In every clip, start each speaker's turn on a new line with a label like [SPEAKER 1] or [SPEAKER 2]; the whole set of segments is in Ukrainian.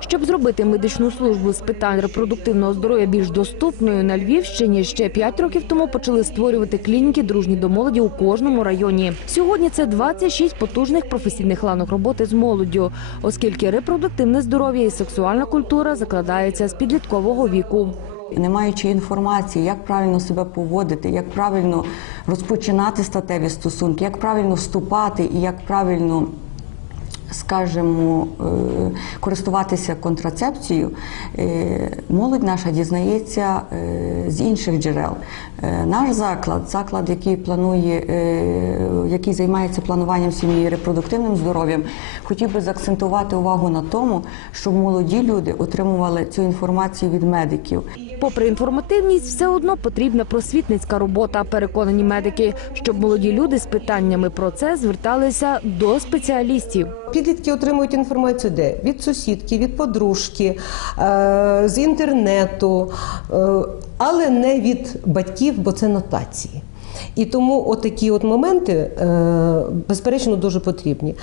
[SPEAKER 1] Щоб зробити медичну службу з питань репродуктивного здоров'я більш доступною на Львівщині, ще 5 років тому почали створювати клініки дружні до молоді у кожному районі. Сьогодні це 26 потужних професійних ланок роботи з молоддю, оскільки репродуктивне здоров'я і сексуальна культура закладаються з підліткового віку.
[SPEAKER 2] Не маючи інформації, як правильно себе поводити, як правильно розпочинати статеві стосунки, як правильно вступати і як правильно, скажімо, е, користуватися контрацепцією, е, молодь наша дізнається е, з інших джерел. Наш заклад, заклад, який планує, який займається плануванням сім'ї репродуктивним здоров'ям, хотів би заакцентувати увагу на тому, щоб молоді люди отримували цю інформацію від медиків.
[SPEAKER 1] Попри інформативність, все одно потрібна просвітницька робота. Переконані медики, щоб молоді люди з питаннями про це зверталися до спеціалістів.
[SPEAKER 3] Підлітки отримують інформацію де? Від сусідки, від подружки, е, з інтернету, е, але не від батьків, бо це нотації. І тому отакі от моменти, е, безперечно, дуже потрібні.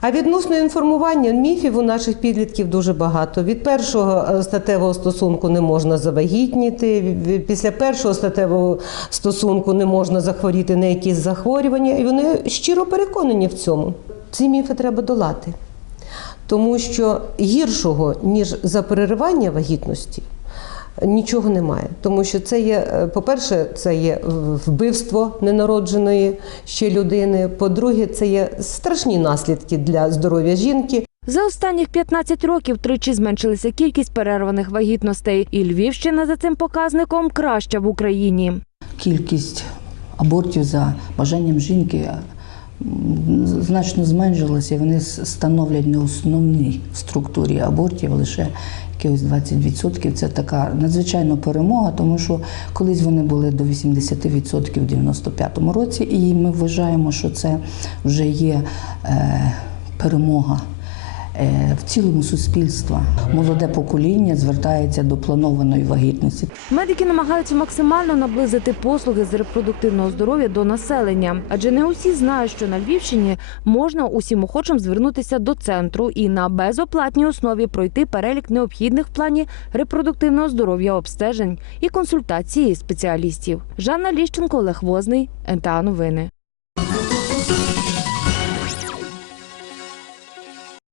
[SPEAKER 3] А відносно інформування міфів у наших підлітків дуже багато. Від першого е, статевого стосунку не можна завагітніти, після першого статевого стосунку не можна захворіти на якісь захворювання, і вони щиро переконані в цьому. Ці міфи треба долати. Тому що гіршого, ніж за переривання вагітності, нічого немає. Тому що це є, е, по-перше, це є вбивство ненародженої ще людини. По-друге, це є страшні наслідки для здоров'я жінки.
[SPEAKER 1] За останніх 15 років тричі зменшилася кількість перерваних вагітностей, і Львівщина за цим показником краща в Україні.
[SPEAKER 4] кількість абортів за бажанням жінки значно зменшилася. і Вони становлять не основній структурі абортів, а лише якихось 20%. Це така надзвичайна перемога, тому що колись вони були до 80% в 95-му році, і ми вважаємо, що це вже є е, перемога. Е, В цілому суспільства молоде покоління звертається до планованої вагітності.
[SPEAKER 1] Медики намагаються максимально наблизити послуги з репродуктивного здоров'я до населення, адже не усі знають, що на Львівщині можна усім охочим звернутися до центру і на безоплатній основі пройти перелік необхідних в плані репродуктивного здоров'я обстежень і консультації спеціалістів. Жанна Ліщенко, Олег Возний, НТА Новини.